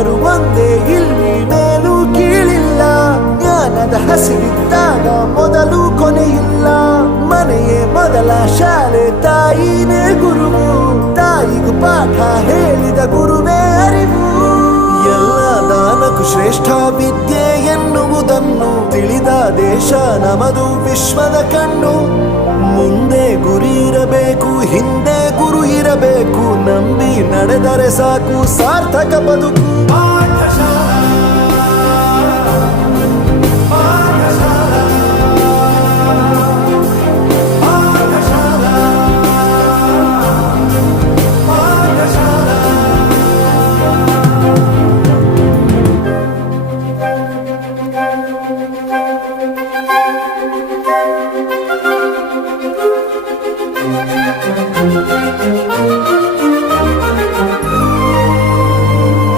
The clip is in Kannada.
ಎಲ್ಲರೂ ಒಂದೇ, ಇಲ್ಲಿ ಮೇಲೂ ಕೀಳಿಲ್ಲ. ಜ್ಞಾನದ ಹಸಿವಿದ್ದಾಗ ಮೊದಲು ಕೊನೆಯಿಲ್ಲ. ಮನೆಯೇ ಮೊದಲ ಶಾಲೆ, ತಾಯಿನೇ ಗುರುವು. ತಾಯಿಗೂ ಪಾಠ ಹೇಳಿದ ಗುರುವೇ ಅರಿವು. ಎಲ್ಲ ದಾನಕ್ಕೂ ಶ್ರೇಷ್ಠ ವಿದ್ಯೆ ಎನ್ನುವುದನ್ನು ತಿಳಿದ ದೇಶ ನಮದು, ವಿಶ್ವದ ಕಣ್ಣು. ಮುಂದೆ ಗುರಿ ಇರಬೇಕು, ಹಿಂದೆ ಗುರು ಇರಬೇಕು. ನಂಬಿ ನಡೆದರೆ ಸಾಕು, ಸಾರ್ಥಕ ಬದುಕು.